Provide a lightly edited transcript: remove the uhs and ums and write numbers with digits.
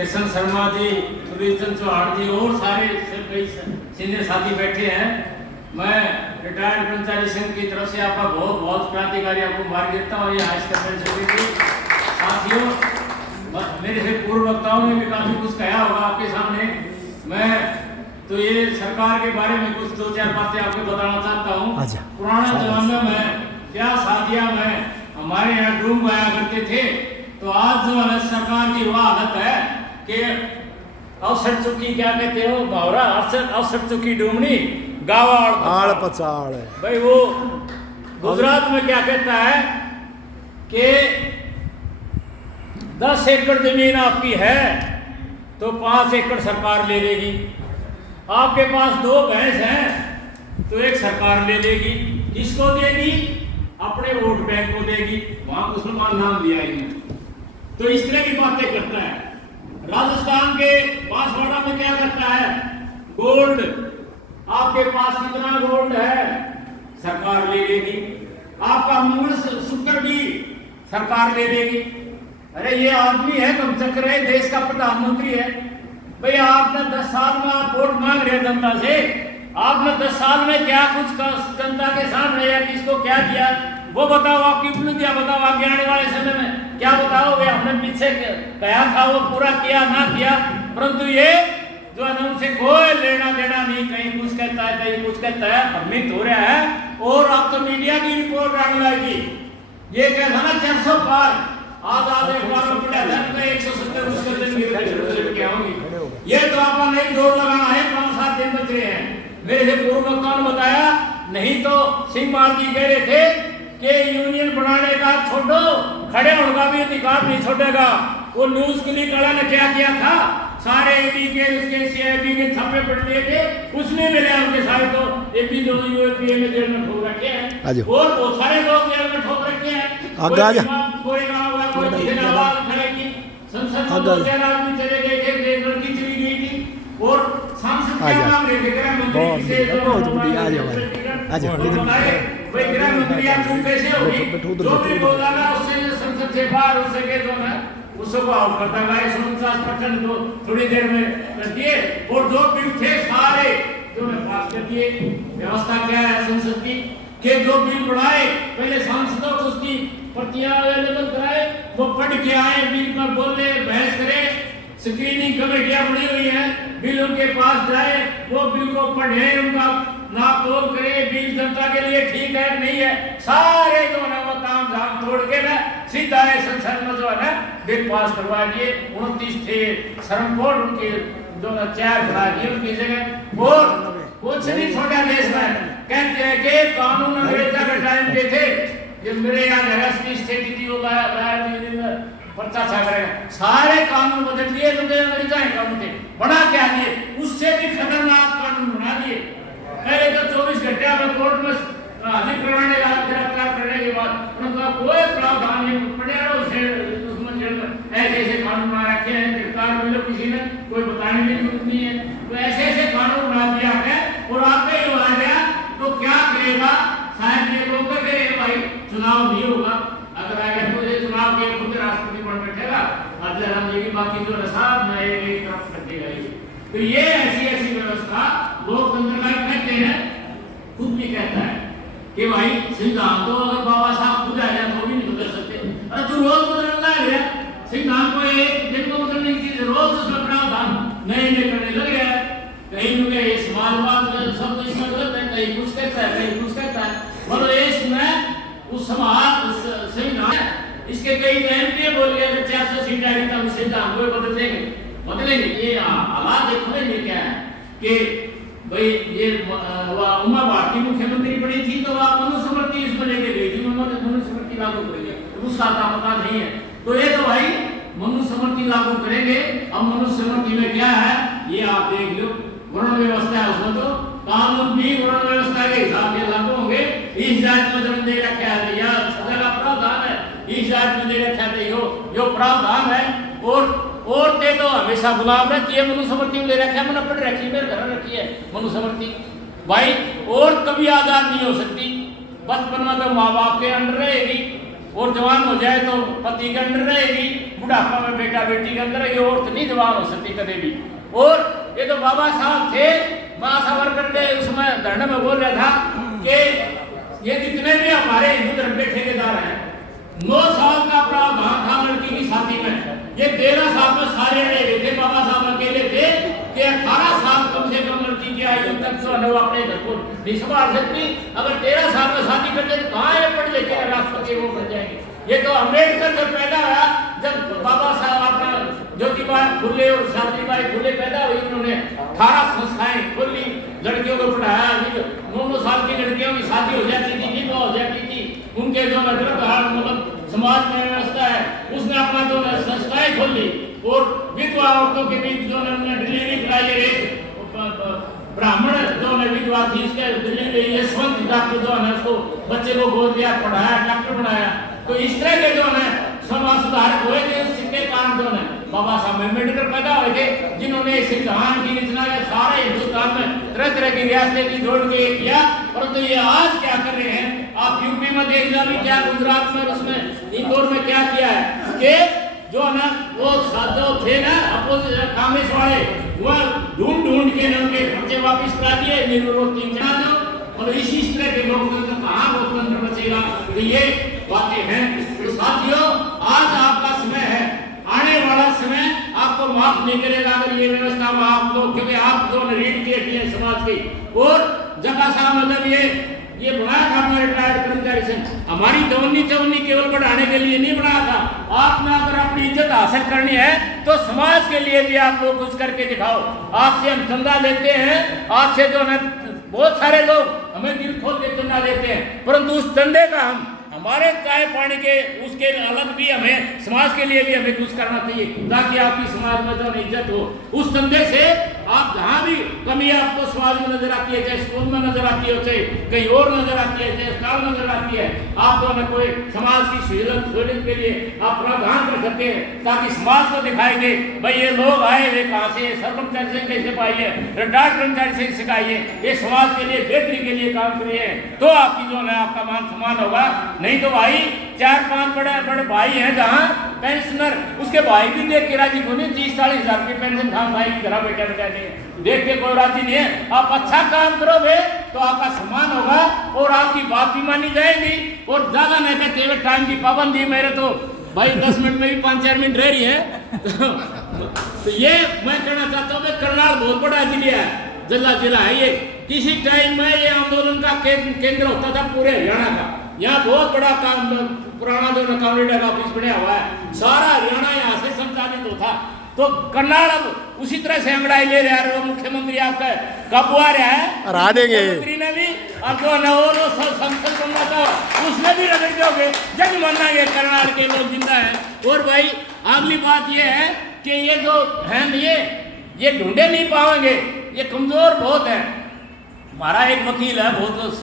किशन शर्मा जी, सुरेश चौहान जी और सारे कई सीनियर साथी बैठे हैं। मैं रिटायर्ड कर्मचारी संघ की तरफ से आपका बहुत बहुत क्रांतिकारी आपको मुबारक देता हूँ। ये हाई साथियों, मेरे से पूर्व वक्ताओं ने भी काफी कुछ कहा होगा आपके सामने। मैं तो ये सरकार के बारे में कुछ 2-4 बातें आपको बताना चाहता हूँ। पुराना जमाना में क्या शादियां में हमारे यहाँ डूम आया करते थे, तो आज जो है सरकार की वह हालत है कि अवसर चुकी, क्या कहते हो मुहावरा, अवसर चुकी डूमनी गावा आड़ पचाड़ है भाई। वो गुजरात में क्या कहता है कि 10 एकड़ जमीन आपकी है तो 5 एकड़ सरकार ले लेगी। आपके पास 2 भैंस हैं तो 1 सरकार ले लेगी। किसको देगी? अपने वोट बैंक को देगी। वहां मुसलमान नाम दिया इन्होंने। तो इस तरह की बातें करता है। राजस्थान के बांसवाड़ा में क्या करता है? गोल्ड, आपके पास कितना गोल्ड है सरकार ले लेगी। आपका मंगलसूत्र भी सरकार ले लेगी। अरे ये आदमी है कम चक्कर है, देश का प्रधानमंत्री है भाई। आपने 10 साल में आप वोट मांग रहे जनता से, आपने 10 साल में क्या कुछ जनता के सामने या किसको क्या दिया वो बताओ। आपकी उपलब्धियां बताओ, आगे आने वाले समय में क्या बताओगे। हमने पीछे कहा था वो पूरा किया ना किया, परंतु ये जो है उनसे कोई लेना देना नहीं। कहीं कुछ कहता है, कहीं कुछ कहता है, भ्रमित हो रहा है। और अब तो मीडिया की रिपोर्ट आने लगी, ये कहता ना 400 पार, आज अखबार में पढ़ा था 170 उसके दिन क्या होंगी। ये तो आपका नहीं दौड़ लगाना है, 5-7 दिन बच रहे हैं। मेरे से पूर्व वक्ताओं ने बताया, नहीं तो सिंह माल जी कह रहे थे कि यूनियन बनाने का छोड़ो, खड़े होने का भी अधिकार नहीं छोड़ेगा। वो न्यूज क्लिक वाला ने क्या किया था, सारे एबी के उसके सीआईबी के छापे पड़ लिए थे, कुछ नहीं मिले उनके सारे। तो एबी जो यूएपीए में जेल में ठोक रखे हैं और बहुत सारे लोग जेल में ठोक रखे हैं। कोई गाँव हुआ, कोई किसी ने आवाज उठाई, संसद में 2-4 आदमी चले गए थे, एक लड़की चली गई थी और सांसद क्या नाम लेके गृह मंत्री से भाई गृह मंत्री आप चुप कैसे होगी? जो भी बोला ना उससे संसद से बाहर हो सके तो ना उसको आउट करता है। 49% तो थोड़ी देर में कर दिए और जो बिल थे सारे जो ने पास कर दिए। व्यवस्था क्या है संसद की कि जो बिल बढ़ाए पहले सांसदों को उसकी प्रतियां अवेलेबल कराए, वो पढ़ के आए, बिल पर बोले, बहस करे, स्क्रीनिंग कमेटियां बनी हुई हैं, बिल उनके पास जाए, वो बिल को पढ़े, उनका नाप तोल करे, बिल जनता के लिए ठीक है नहीं है, सारे जो है वो काम धाम तोड़ के ना सीधा है संसद में जो है ना बिल पास करवा दिए। 29 थे श्रम बोर्ड उनके जो चेयर बना दिए उनकी जगह। और कुछ नहीं छोड़ा देश में। कहते हैं कि कानून अंग्रेजा के टाइम के थे, ये मेरे यहाँ अरेस्ट की स्थिति थी, वो पर्चा छा करेगा, सारे कानून बदल दिए जो अंग्रेजा के कानून थे। बना क्या दिए? उससे भी खतरनाक कानून बना दिए। पहले तो 24 घंटे में कोर्ट में हाजिर करवाने का, गिरफ्तार करने के बाद उनका कोई प्रावधान नहीं पड़ेगा। ऐसे कानून बना रखे हैं, गिरफ्तार मिले किसी ने, कोई बताने की जरूरत नहीं है। तो ऐसे कानून बना दिया है और आपके ही आ गया तो क्या करेगा? शायद ये लोग कहे भाई चुनाव नहीं होगा, अगर आ गया तो ये चुनाव के खुद राष्ट्रपति बन बैठेगा, जयराम जी की बाकी जो रसाद में एक तरफ कर देगा। तो ये ऐसी व्यवस्था लोकतंत्र का कहते हैं, खुद भी कहता है कि भाई सिद्धांत तो अगर बाबा साहब खुद आ जाए तो भी नहीं बदल सकते। अरे तू रोज बदलना है सिद्धांत को, एक दिन को बदलने की चीज रोज उसमें प्रावधान नए करने लग गया है। कहीं ये समाजवाद शब्द इसमें गलत है, कहीं कुछ कहता है, कहीं कुछ कहता है। मतलब इसमें उस समाज संविधान इसके कई एमपी बोल गए 400 सीट आएगी तब सिद्धांत को बदलेंगे। ये हालात देखो ये क्या है कि भाई ये उमा भारती मुख्यमंत्री बनी थी तो आप मनुस्मृति इसमें लेके गई थी, मनुस्मृति लागू करेंगे, उसका पता नहीं है। तो ये तो भाई मनुस्मृति लागू करेंगे। अब मनुस्मृति में क्या है ये आप देख लो, वर्ण व्यवस्था है उसमें, तो कानून भी वर्ण व्यवस्था के हिसाब से लागू होंगे। इस जात में जन्म दे रखा है या सजा का प्रावधान है, इस जात में दे रखा है यो प्रावधान है। और औरतें तो हमेशा गुलाम रहती है, मनुस्मृति में ले रखा है, मैंने पढ़ रखी, मेरे घर रखी है मनुस्मृति। भाई औरत कभी आजाद नहीं हो सकती, बचपन में तो माँ बाप के अंडर रहेगी और जवान हो जाए तो पति के अंडर रहेगी, बुढ़ापा में बेटा बेटी के अंदर ये औरत नहीं जवान हो सकती कभी भी। और ये तो बाबा साहब थे, महासावरकर के उसमें धरने में बोल रहा था कि ये जितने भी हमारे हिंदू धर्म के ठेकेदार हैं, 9 साल का प्रावधान था लड़की की शादी में, ये 13 साल में सारे अड़े हुए थे। बाबा साहब अकेले थे कि 18 साल कम से कम लड़की की आयु तक तो अनु अपने घर को नहीं संभाल सकती। अगर 13 साल में शादी करते तो कहाँ ये पढ़ लिखे राष्ट्रपति वो बन जाएंगे। ये तो अम्बेडकर जब पैदा हुआ, जब बाबा साहब अपना ज्योतिबा फुले और सावित्रीबाई फुले पैदा हुई, उन्होंने 18 संस्थाएं खोली, लड़कियों को पढ़ाया। 9 साल की लड़कियों की शादी हो जाती थी, विधवा हो जाती थी, उनके जो मतलब समाज में व्यवस्था है उसने अपना जो संस्थाएं खोली और विधवा औरतों के बीच जो उन्होंने डिलीवरी कराई। ब्राह्मण जो है विधवा थी, इसके डिलीवरी यशवंत डॉक्टर जो है उसको बच्चे को गोद दिया, पढ़ाया, डॉक्टर बनाया। तो इस तरह के जो है समाज सुधारक हुए थे। उसके कारण जो है बाबा साहब अम्बेडकर पैदा हुए थे, जिन्होंने संविधान की रचना या सारे हिंदुस्तान में तरह तरह की रियासतें की जोड़ के किया। परंतु ये आज क्या कर रहे हैं, आप यूपी में देख लीजिए क्या, गुजरात में, उसमें इंदौर में क्या किया है कि जो ना वो जो थे ना अपोजिशन कांग्रेस वाले, वो ढूंढ ढूंढ के उनके बच्चे वापिस करा दिए, निर्विरोध 3 जना दो। और इसी तरह के लोकतंत्र कहाँ लोकतंत्र बचेगा। तो ये बातें हैं। तो साथियों, आज आपका समय है, आने वाला समय आपको माफ नहीं करेगा अगर ये व्यवस्था आप लोग, क्योंकि आप जो रीढ़ की हड्डी है समाज की। और जगह साहब मतलब ये बनाया था हमारे रिटायर्ड कर्मचारी से, हमारी दवन्नी केवल बढ़ाने के लिए नहीं बनाया था। आपने अगर अपनी इज्जत हासिल करनी है तो समाज के लिए भी आप लोग कुछ करके दिखाओ। आपसे हम चंदा लेते हैं, आपसे जो है बहुत सारे लोग हमें दिल खोल के चंदा देते हैं, परंतु उस चंदे का हमारे चाय पानी के उसके अलग भी हमें समाज के लिए भी हमें कुछ करना चाहिए, ताकि आपकी समाज में जो इज्जत हो। उस चंदे से आप जहाँ भी कमी आपको समाज में नजर आती है, चाहे स्कूल में नजर आती है, चाहे कहीं और नजर आती है, चाहे अस्पताल नजर आती है, आप जो है कोई समाज की सहूलियत के लिए आप प्रावधान कर सकते हैं, ताकि समाज को दिखाई दे भाई ये लोग आए वे कहाँ से, सरपंच से कैसे पाइए, रिटायर्ड कर्मचारी से सिखाइए, ये समाज के लिए बेहतरी के लिए काम करिए, तो आपकी जो है आपका मान सम्मान होगा। नहीं तो भाई 4-5 बड़े भाई हैं जहाँ पेंशनर, उसके भाई भी देख के राजी को नहीं, 30-40 हजार की पेंशन खान भाई की घर बैठा नहीं देख के कोई राजी नहीं है। आप अच्छा काम करोगे तो आपका सम्मान होगा और आपकी बात भी मानी जाएगी। और ज्यादा नहीं कहते हुए टाइम की पाबंदी, मेरे तो भाई 10 मिनट में भी 5-4 मिनट रह रही है। तो ये मैं कहना चाहता हूँ, करनाल बहुत बड़ा जिला है ये। किसी टाइम में ये आंदोलन का केंद्र होता था पूरे हरियाणा का। यहाँ बहुत बड़ा काम पुराना जो कम्युनिटी ऑफिस बना हुआ है, सारा हरियाणा यहाँ से संचालित होता। तो करनाल अब उसी तरह से अंगड़ाई ले रहा है। मुख्यमंत्री आपका कब आ रहा है, हरा देंगे मुख्यमंत्री ने भी, अब जो न संसद बनना था उसमें भी रगड़ दोगे, जग मानना ये करनाल के लोग जिंदा है। और भाई अगली बात ये है कि ये जो है ये ढूंढे नहीं पाएंगे, ये कमजोर बहुत है। हमारा एक वकील है, बहुत